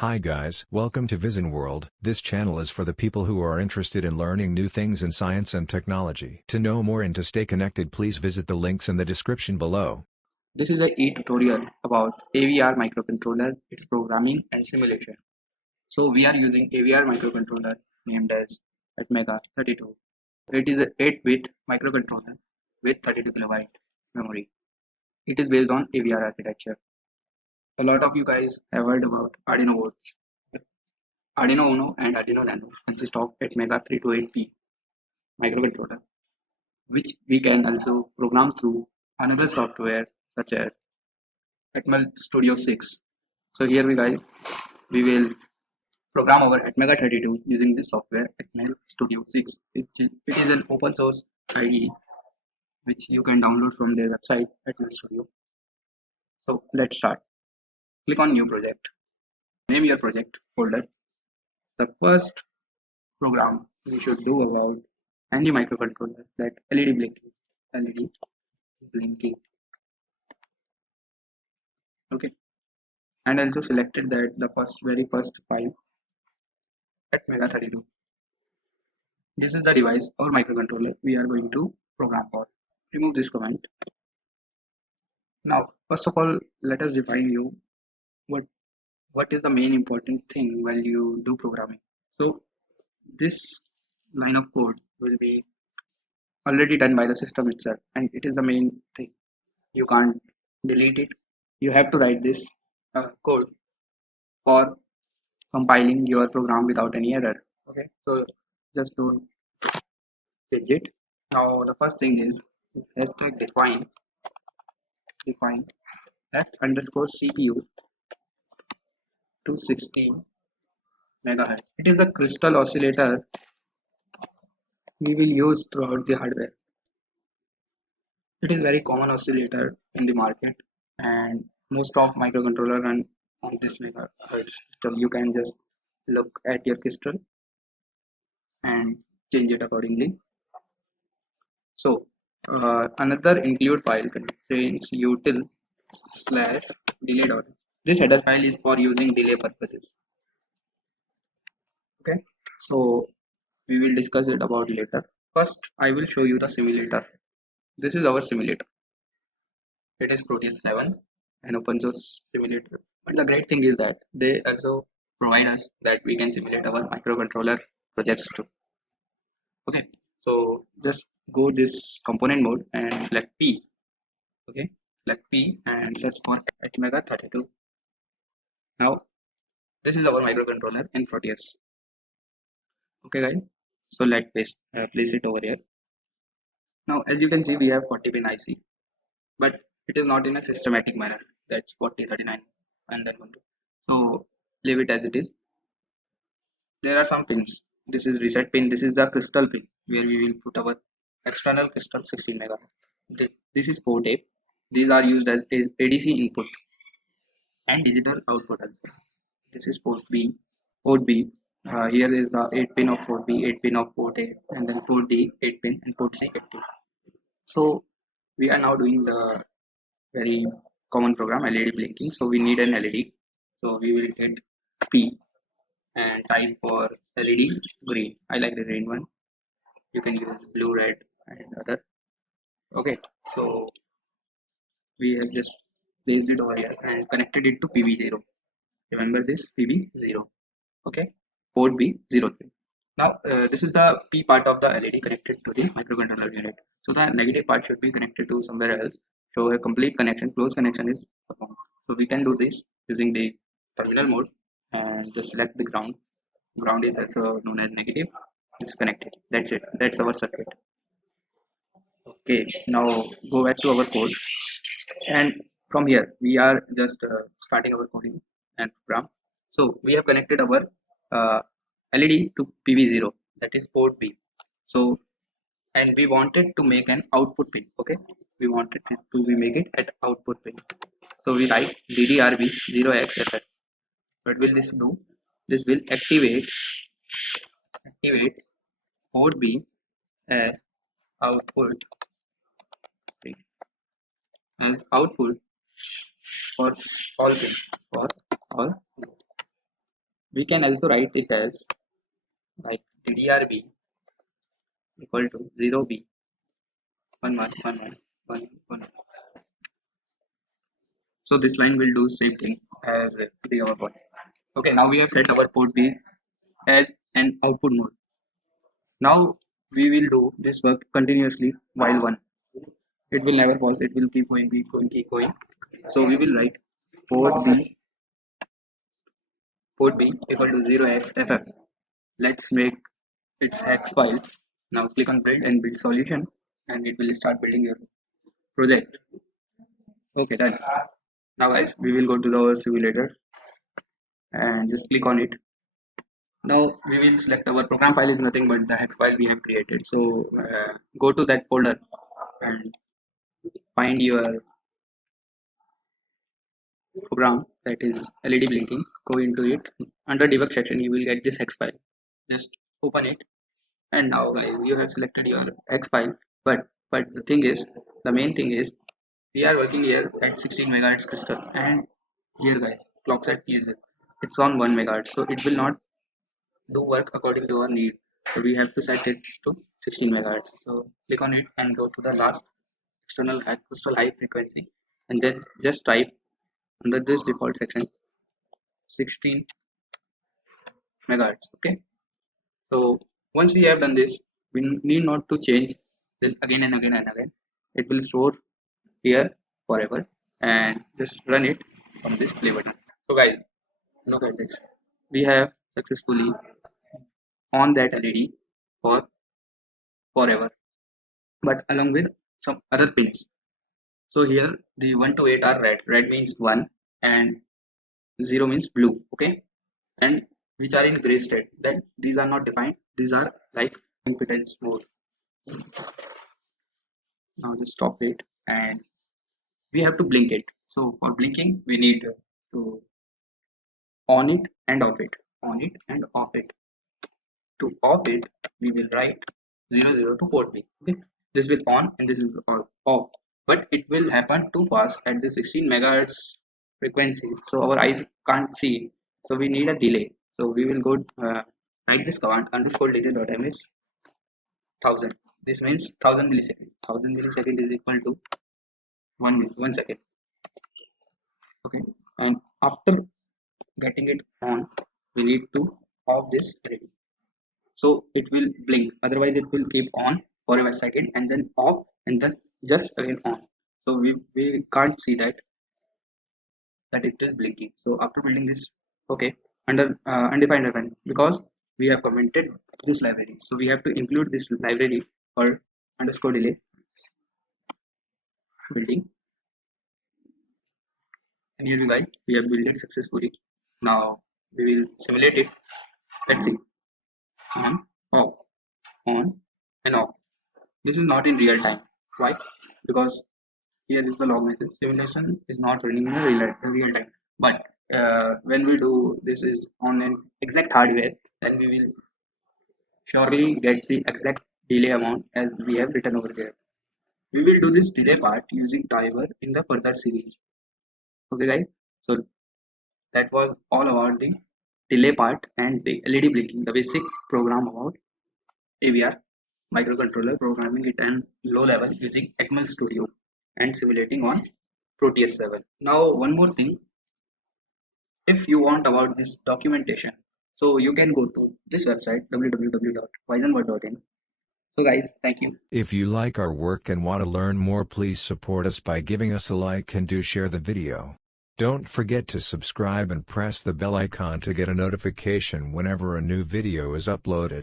Hi guys, welcome to Vision World. This channel is for the people who are interested in learning new things in science and technology. To know more and to stay connected, please visit the links in the description below. This is a e-tutorial about AVR microcontroller, its programming and simulation. So we are using AVR microcontroller named as Atmega 32. It is a 8-bit microcontroller with 32 kilobyte memory. It is based on AVR architecture. A lot of you guys have heard about Arduino boards. Arduino Uno and Arduino Nano consist of Atmega 328P microcontroller, which we can also program through another software such as Atmel Studio 6. So here we will program our Atmega 32 using this software Atmel Studio 6. It is an open source IDE which you can download from their website Atmel Studio. So let's start. Click on new project. Name your project folder. The first program we should do about any microcontroller that LED blinking. Okay, and also selected that the very first file Atmega 32. This is the device or microcontroller we are going to program for. Remove this command. Now, first of all, let us define you what what is the main important thing while you do programming. So this line of code will be already done by the system itself, and it is the main thing. You can't delete it. You have to write this code for compiling your program without any error. Okay, so just don't change it. Now the first thing is hashtag define f underscore CPU 216 megahertz. It is a crystal oscillator we will use throughout the hardware. It is very common oscillator in the market, and most of microcontroller run on this megahertz crystal. You can just look at your crystal and change it accordingly. So another include file contains util slash delay dot. This header file is for using delay purposes. Okay, so we will discuss it about later. First, I will show you the simulator. This is our simulator. It is Proteus 7, an open source simulator. But the great thing is that they also provide us that we can simulate our microcontroller projects too. Okay, so just go this component mode and select P. Okay, select P and search for Atmega 32. Now this is our microcontroller in Proteus. Okay, guys. So let's place it over here. Now, as you can see, we have 40 pin IC, but it is not in a systematic manner. That's 40, 39, and then 1. So leave it as it is. There are some pins. This is reset pin. This is the crystal pin where we will put our external crystal 16 mega. This is port A. These are used as ADC input and digital output also. This is port B. Port B. Here is the 8 pin of port B, 8 pin of port A, and then port D 8 pin and port C 8 pin. So we are now doing the very common program LED blinking. So we need an LED. So we will hit P and type for LED green. I like the green one. You can use blue, red, and other. Okay, so we have just placed it over here and connected it to PB0. Remember this PB0. Okay, port B 03. Now this is the P part of the LED connected to the microcontroller unit. So the negative part should be connected to somewhere else. So a complete connection, close connection is performed. So we can do this using the terminal mode and just select the ground. Ground is also known as negative. It's connected. That's it. That's our circuit. Okay, now go back to our code, and from here we are just starting our coding and program. So we have connected our LED to PV0, that is port B. So and we wanted to make an output pin. Okay, we wanted it to we make it at output pin. So we write ddrb 0xFF. What will this do? This will activates port B as output for all pins for all. We can also write it as like DDRB equal to 0B 1 1 1 1 1 1. So this line will do same thing as the other one. Okay, now we have set our port B as an output node. Now we will do this work continuously while one. It will never pause. It will keep going, keep going, keep going. So we will write port B equal to 0xFF. Let's make its hex file. Now click on build and build solution, and it will start building your project. Okay, done. Now guys, we will go to our simulator and just click on it. Now we will select our program file is nothing but the hex file we have created. So go to that folder and find your program that is LED blinking. Go into it. Under debug section you will get this hex file. Just open it, and now guys you have selected your hex file. But the main thing is we are working here at 16 megahertz crystal, and here guys clock set is it's on 1 megahertz, so it will not do work according to our need. So we have to set it to 16 megahertz. So click on it and go to the last external crystal high frequency, and then just type under this default section 16 megahertz. Okay, so once we have done this, we need not to change this again and again and again. It will store here forever, and just run it from this play button. So guys, look at this. We have successfully on that LED for forever, but along with some other pins. So here the 1 to 8 are red. Red means 1 and 0 means blue. Okay, and which are in gray state, that these are not defined. These are like impedance mode. Now just stop it, and we have to blink it. So for blinking we need to on it and off it, on it and off it. To off it we will write 00 to port B. Okay, this will on and this will off, but it will happen too fast at the 16 megahertz frequency, so our eyes can't see it. So we need a delay. So we will go write this command underscore delay.ms 1000. This means 1000 millisecond. 1000 millisecond is equal to 1 second. Okay, and after getting it on, we need to off this LED. So it will blink, otherwise it will keep on for a second and then off and then just again on. So we can't see that it is blinking. So after building this, okay, under undefined event, because we have commented this library, so we have to include this library for underscore delay building, and here we have built it successfully. Now we will simulate it. Let's see. On, off, on and off. This is not in real time. Why? Because here is the log message. Simulation is not running in a real time. But when we do this is on an exact hardware, then we will surely get the exact delay amount as we have written over there. We will do this delay part using timer in the further series. Okay guys, so that was all about the delay part and the LED blinking, the basic program about AVR microcontroller, programming it and low level using Acmel Studio and simulating on Proteus 7. Now one more thing, if you want about this documentation, so you can go to this website www.wizenworld.in. So guys, thank you. If you like our work and want to learn more, please support us by giving us a like and do share the video. Don't forget to subscribe and press the bell icon to get a notification whenever a new video is uploaded.